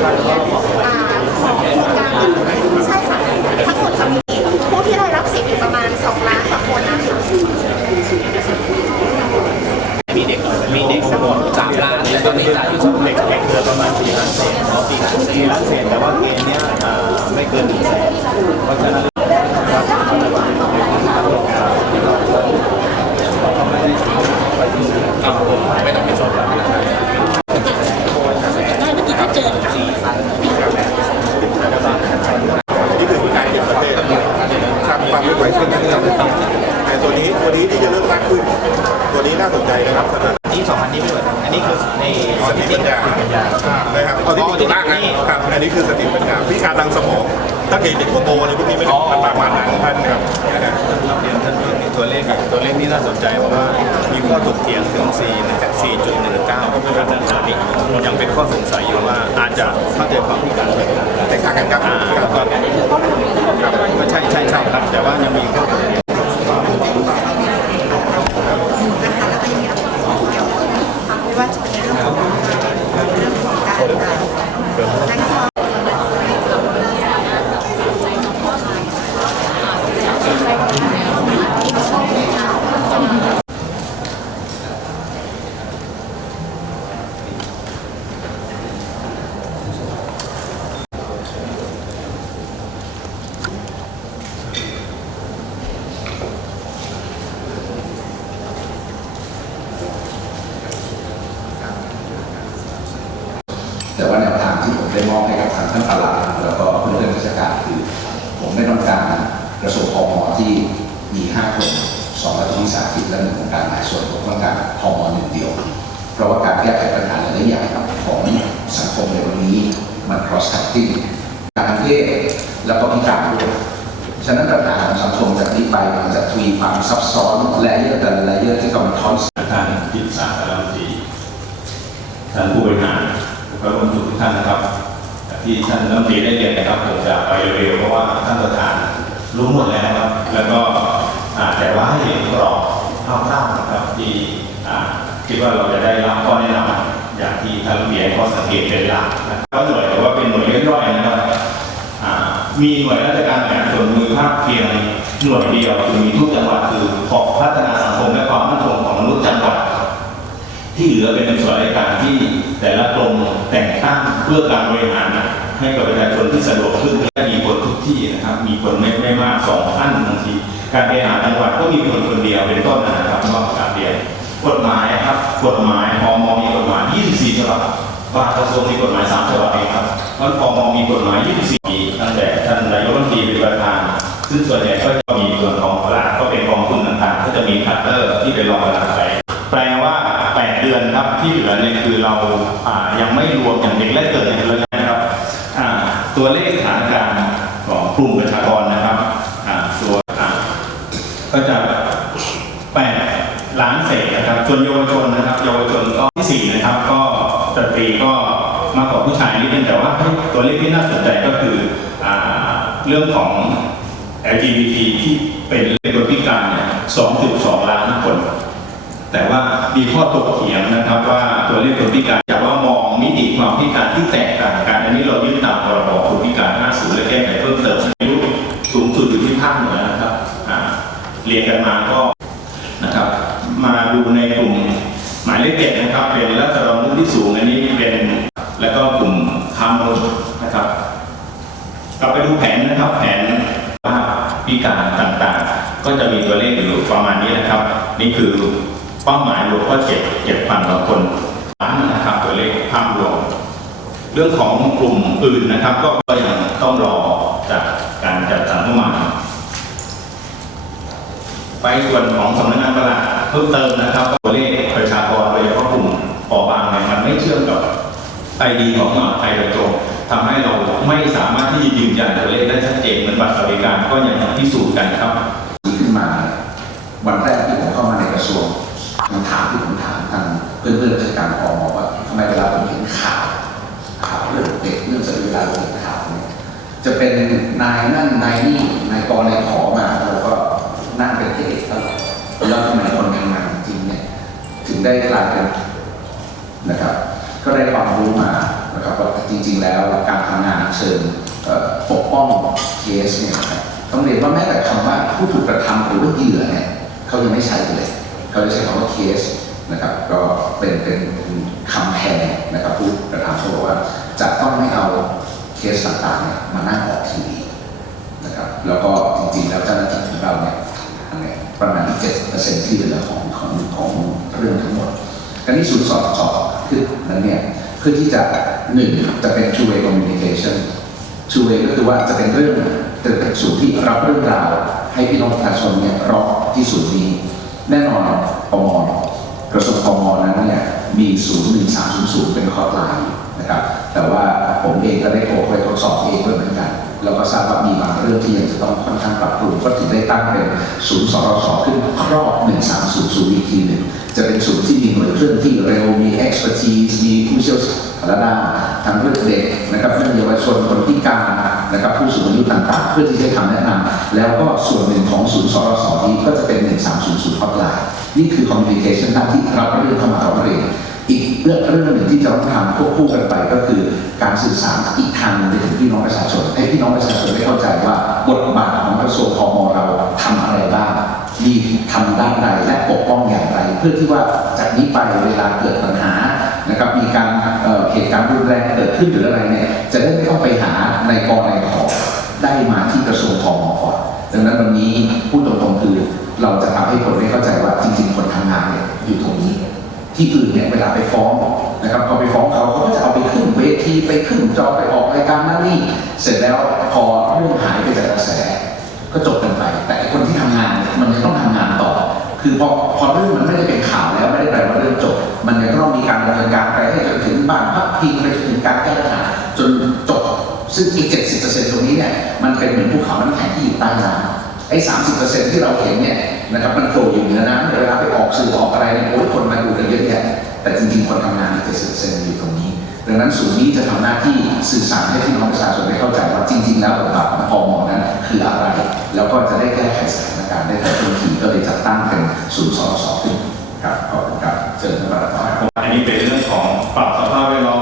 ใช่ค่ะทั้งหมดจะมีผู้ที่ได้รับสิทธิ์อยู่ประมาณ 2 ล้านกว่าคนนะคะมีเด็กมีเด็กทั้งหมดสามล้านและตอนนี้จ่ายอยู่สองเด็กเด็กเหลือประมาณ4ล้านเศษอ๋อสี่ล้านสี่ล้านเศษแต่ว่าเกณฑ์เนี้ยอ่าไม่เกิน1แสนเพราะฉะนั้นไม่ต้องไปสอบแล้วนะครับ นี่คือการเก็บประเทศสร้างความไม่ไหวเช่นนั้นนะครับแต่ตัวนี้ตัวนี้ที่จะเริ่มมากขึ้น ตัวนี้น่าสนใจนะครับสำหรับ นี่สองพั นนี้ไม่เหมือนอันนี้คือในอสอติทิสติปักญญานะครับเอาที่ตัวล่างนะครับ อันนี้คือสติปัญญาพิการทางสมองถ้าเด็กโตๆอะไรพวกนี้ไม่ได้มันประมาณนั้นท่านครับนะฮะเรียนท่านว่าตัวเลขอะตัวเลขนี้น่าสนใจเพราะว่ามีข้อถกเถียงถึง4นะครับ4.19ก็คือการศึกษานี้ยังเป็นข้อสงสัยอยู่ว่าอาจจะเข้าใจความพิการแตกต่างกันแตกต่างกันครับอ่าแล้วก็ก็ใช่ใช่ใช่ครับแต่ว่ายังมีข้อถกเถียง ไม่ว่าจะเป็นเรื่องของเรื่องของการนั่งสอบ แต่ว่าแนวทางที่ผมได้มอบให้กับทางท่านประหลัดแล้วก็เพื่อนๆราชการคือ ผมไม่ต้องการกระทรวงพมที่มี5คนสองรัฐวิสาหกิจและหนึ่งองค์การหลายส่วนผมต้องการพมหนึ่งเดียว เพราะว่าการแก้ไขปัญหาหลายอย่างของสังคมในวันนี้มัน cross cutting การทางเพศแล้วก็พิการด้วยฉะนั้นปัญหาของสังคมจากนี้ไปมันจะทวีความซับซ้อนและเยอะแต่ละเยอะที่กำลังท้อนท่านจิตศาสตร์รัฐมนตรีท่านผู้บริหารและรวมถึงทุกท่านนะครับ ที่ท่านรัฐมนตรีได้เรียนนะครับผมจะไปเร็วๆเพราะว่าท่านประธานรู้หมดแล้วนะครับ แล้วก็แต่ว่าให้เห็นกรอบคร่าวๆนะครับที่คิดว่าเราจะได้รับข้อแนะนำอย่างที่ท่านรัฐมนตรีให้ข้อสังเกตเป็นหลักก็หน่วยแต่ว่าเป็นหน่วยย่อยๆนะครับมีหน่วยราชการแห่งส่วนมือภาคเพียงหน่วยเดียวคือมีทุกจังหวัดคือขอบพัฒนาสังคมและความมั่นคงของมนุษย์จังหวัดที่เหลือเป็นส่วนราชการที่แต่ละกรมแต่งตั้งเพื่อการบริหาร ให้กับประชาชนที่สะดวกขึ้นและมีคนทุกที่นะครับ มีคนไม่ไม่มากสองท่านบางที การบริหารจังหวัดก็มีคนคนเดียวเป็นต้นนะครับนอกจากเรียนกฎหมายครับ กฎหมายพมมีกฎหมาย 24ฉบับบาทกระทรวงมีกฎหมาย 3ฉบับเองครับวันพมมีกฎหมาย 24ปีตั้งแต่ท่านนายกรัฐมนตรีเป็นประธาน ซึ่งส่วนใหญ่ก็จะมีส่วนของตลาดก็เป็นกองทุนต่างๆ ก็จะมีคัตเตอร์ที่เป็นรองระธานไปแปลว่า 8 เดือนครับที่เหลือเนี่ยคือเราอ่ายังไม่รวมอย่างเด็กแรกเกิดเนี่ยเรา การของกลุ่มประชากรนะครับตัวก็จะ8ล้านเศษนะครับ ส่วนเยาวชนนะครับ เยาวชนก็ที่4นะครับ ก็สตรีก็มากกว่าผู้ชายนิดนึงแต่ว่าตัวเลขที่น่าสนใจก็คืออเรื่องของ LGBT ที่เป็นคนพิการ2.2 ล้านคน แต่ว่ามีข้อถกเถียงนะครับว่าตัวเลขคนพิการจากว่ามองมิติความพิการที่แตกต่างกัน อันนี้เรายึดตามพรบคนพิการ 50 และแก้ไขเพิ่มเติมอายุสูงสุดอยู่ที่ภาคเหนือนะครับอ่าเรียนกันมาก็นะครับ มาดูในกลุ่มหมายเลขเจ็ดนะครับ เป็นรัศดรรุ่นที่สูงอันนี้เป็นแล้วก็ กลุ่มค้ามนุษย์นะครับ กลับไปดูแผนนะครับแผนว่าพิการต่างๆ ก็จะมีตัวเลขอยู่ประมาณนี้นะครับ นี่คือเป้าหมายรวมก็เจ็ดเจ็ดพันกว่าคนล้นนะครับตัวเลขภาพรวมเรื่องของกลุ่มอื่นนะครับ ก็ยังต้องรอจากการจัดสรรงบประมาณไปส่วนของสำนักงานตลาดเพิ่มเติมนะครับตัวเลขประชากรโดยเฉพาะกลุ่มปอบางเนี่ยมันไม่เชื่อมกับ ไอดีของมหาไทยโดยตรงทำให้เราไม่สามารถที่จะยืนยันตัวเลขได้ชัดเจนเหมือนบัตรสวัสดิการก็ยังพิสูจน์กันครับขึ้นมา วันแรกที่ผมเข้ามาในกระทรวงคำถามที่ผมถามทางเพื่อนๆราชการพมว่าทำไมเวลาผมเห็นข่าวข่าวเรื่องเด็กเรื่องสตรีเวลาเราเห็นข่าวเนี่ยจะเป็นนายนั่นนายนี่นายกนายขอมาแล้วก็นั่งเป็นเอกตลอดแล้วทำไมคนทำงานจริงเนี่ยถึงได้กลายเป็นนะครับ ก็ได้ความ รู้มานะครับว่าจริงๆแล้วการทำงานเชิงปกป้องเคสเนี่ยต้องเรียนว่าแม้แต่คำว่าผู้ถูกกระทำหรือว่าเหยื่อเนี่ยเขายังไม่ใช้เลยเขาจะใช้คำว่าเคสนะครับก็เป็นเป็นคำแทนนะครับผู้กระทำเขาบอกว่าจะต้องไม่เอาเคสต่างๆเนี่ยมานั่งออกทีวีนะครับแล้วก็จริงๆแล้วเจ้าหน้าที่ของเราเนี่ยประมาณเจ็ดเปอร์เซ็นต์ที่เหลือของของของเรื่องทั้งหมดการที่ศูนย์สอบสอบคือนั้นเนี่ย เพื่อที่จะหนึ่งจะเป็น two way communication two way ก็คือว่าจะเป็นเรื่องจะเป็นศูนย์ที่รับเรื่องราวให้พี่น้องประชาชนเนี่ยรอที่ศูนย์นี้ แน่นอนปมกระทรวงปมนั้นเนี่ยมีศูนย์หนึ่งสามศูนย์ศูนย์เป็นข้อร์ดไลน์นะครับ แต่ว่าผมเองก็ได้โทรไปทดสอบเองด้วยเหมือนกัน แล้วก็ทราบว่ามีบางเรื่องที่ยังจะต้องค่อนข้างปรับปรุงก็ถึงได้ตั้งเป็นศูนย์สรสขึ้นครอบ1300อีกทีหนึ่งจะเป็นศูนย์ที่มีหน่วยเคลื่อนที่เร็วมี expertise มีผู้เชี่ยวชาญระดับทั้งเรื่องเด็กนะครับเรื่องเยาวชนคนพิการนะครับผู้สูงอายุต่างๆ เพื่อที่จะให้คำแนะนำแล้วก็ส่วนหนึ่งของศูนย์สรสนี้ก็จะเป็น 1300 hotline นี่คือ communication หน้าที่รับเรื่องเข้ามาร้องเรียน อีกเรื่องเรื่องหนึ่งที่จะต้องทำควบคู่กันไปก็คือการสื่อสารอีกทางหนึงไปถึงพี่น้องประชาชนให้พี่น้องประชาชนได้เข้าใจว่าบทบาทของกระทรวงพมเราทำอะไรบ้างมีทำด้านใดและปกป้องอย่างไร เพื่อที่ว่าจากนี้ไปเวลาเกิดปัญหานะครับมีการเหตุการณ์รุนแรงเกิดขึ้นหรืออะไรเนี่ยจะได้ไม่ต้องไปหาในกรในขอได้มาที่กระทรวงพมก่อนดังนั้นวันนี้พูดต เสร็จแล้วพอเรื่องหายไปจากกระแส ก็จบกันไป แต่คนที่ทำงานเนี่ยมันจะต้องทำงานต่อ คือพอพอเรื่องมันไม่ได้เป็นข่าวแล้วไม่ได้แปลว่าเรื่องจบ มันยังต้องมีการดำเนินการไปให้จนถึงบ้านพักพิงไปจนถึงการแก้ปัญหาจนจบ ซึ่งอีก 70%ตรงนี้เนี่ยมันเป็นเหมือนภูเขาน้ำแข็งที่อยู่ใต้น้ำไอ้ 30%ที่เราเห็นเนี่ยนะครับมันโผล่อยู่เหนือน้ำเวลาไปออกสื่อออกอะไรเนี่ยโอ้ยคนมาดูกันเยอะแยะแต่จริงๆคนทำงานอีก70%อยู่ตรงนี้ ดังนั้นศูนย์นี้จะทำหน้าที่สื่อสารให้พี่น้องประชาชนได้เข้าใจว่าจริง ๆ แล้วบทบาทของพมนั้นคืออะไร แล้วก็จะได้แก้ไขสถานการณ์ได้ทันทีก็เลยจัดตั้งเป็นศูนย์สสขึ้นครับขอบคุณครับเชิญท่านประธานครับอันนี้เป็นเรื่องของปรับสภาพแวดล้อม